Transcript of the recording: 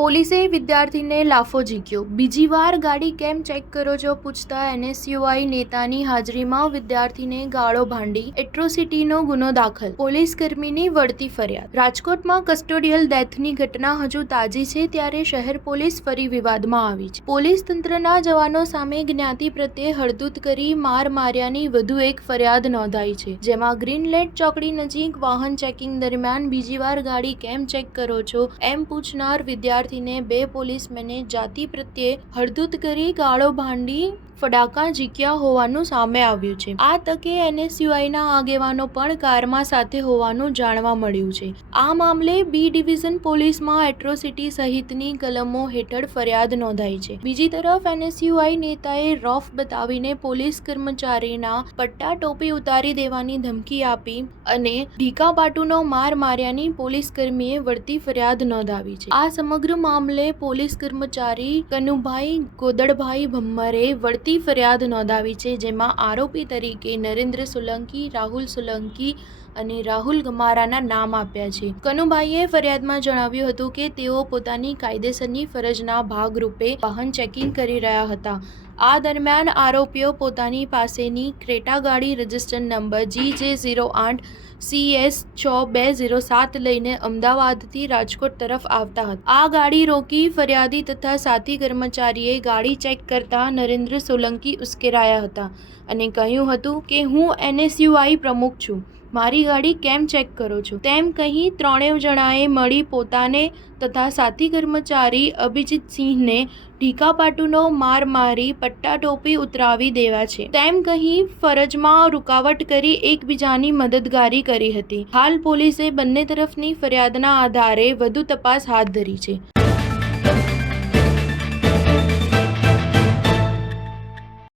પોલીસે વિદ્યાર્થીને લાફો ઝીક્યો. બીજી વાર ગાડી કેમ ચેક કરો છો પૂછતા એનએસયુઆઈ નેતાની હાજરીમાં વિદ્યાર્થીને ગાળો ભાંડી એટ્રોસિટીનો ગુનો દાખલ. પોલીસ કર્મીની વળતી ફરિયાદ. રાજકોટમાં કસ્ટોડિયલ ડેથની ઘટના હજુ તાજી છે ત્યારે શહેર પોલીસ ફરી વિવાદમાં આવી છે. પોલીસ તંત્રના જવાનો સામે જ્ઞાતિ પ્રત્યે હળદૂત કરી માર માર્યાની વધુ એક ફરિયાદ નોંધાઈ છે, જેમાં ગ્રીનલેન્ડ ચોકડી નજીક વાહન ચેકિંગ દરમિયાન બીજી વાર ગાડી કેમ ચેક કરો છો એમ પૂછનાર વિદ્યાર્થી બે પોલીસમેને જાતિ પ્રત્યે હળદૂત કરી ગાળો ભાંડી ફડાકા ઝીક્યા હોવાનું સામે આવ્યું છે. આ તકે એનએસયુઆઈના આગેવાનો પણ કારમાં સાથે હોવાનું જાણવા મળ્યું છે. આ મામલે બી ડિવિઝન પોલીસમાં એટ્રોસિટી સહિતની કલમો હેઠળ ફરિયાદ નોંધાઈ છે. બીજી તરફ એનએસયુઆઈ નેતાએ રોફ બતાવીને પોલીસ કર્મચારીના પટ્ટા ટોપી ઉતારી દેવાની ધમકી આપી અને ઢીકાપાટુનો માર માર્યાની પોલીસ કર્મીએ વળતી ફરિયાદ નોંધાવી છે. આ સમગ્ર મામલે પોલીસ કર્મચારી કનુભાઈ ગોદડભાઈ ભમ્મરે વળતી ફરિયાદ નોંધાવી છે, જેમાં આરોપી તરીકે નરેન્દ્ર સોલંકી, રાહુલ સોલંકી અને રાહુલ ગમારાના નામ આપ્યા છે. કનુભાઈએ ફરિયાદમાં જણાવ્યું હતું કે તેઓ પોતાની કાયદેસરની ફરજના ભાગરૂપે વાહન ચેકિંગ કરી રહ્યા હતા. આ દરમિયાન આરોપીઓ પોતાની પાસેની ક્રેટા ગાડી રજિસ્ટર નંબર GJ08 CS 6207 લઈને અમદાવાદથી રાજકોટ તરફ આવતા હતા. આ ગાડી રોકી ફરિયાદી તથા સાથી કર્મચારીએ ગાડી ચેક કરતા નરેન્દ્ર સોલંકી ઉશ્કેરાયા હતા અને કહ્યું હતું કે હું એનએસયુઆઈ પ્રમુખ છું, મારી ગાડી કેમ ચેક કરો છો તેમ કહી ત્રણેય જણાએ મળી પોતાને તથા સાથી કર્મચારી અભિજીતસિંહને ઢીકાપાટુનો માર મારી પટ્ટા ટોપી ઉતરાવી દેવા છે તેમ કહી ફરજમાં રૂકાવટ કરી એકબીજાની મદદગારી કરી હતી. હાલ પોલીસે બંને તરફની ફરિયાદના આધારે વધુ તપાસ હાથ ધરી છે.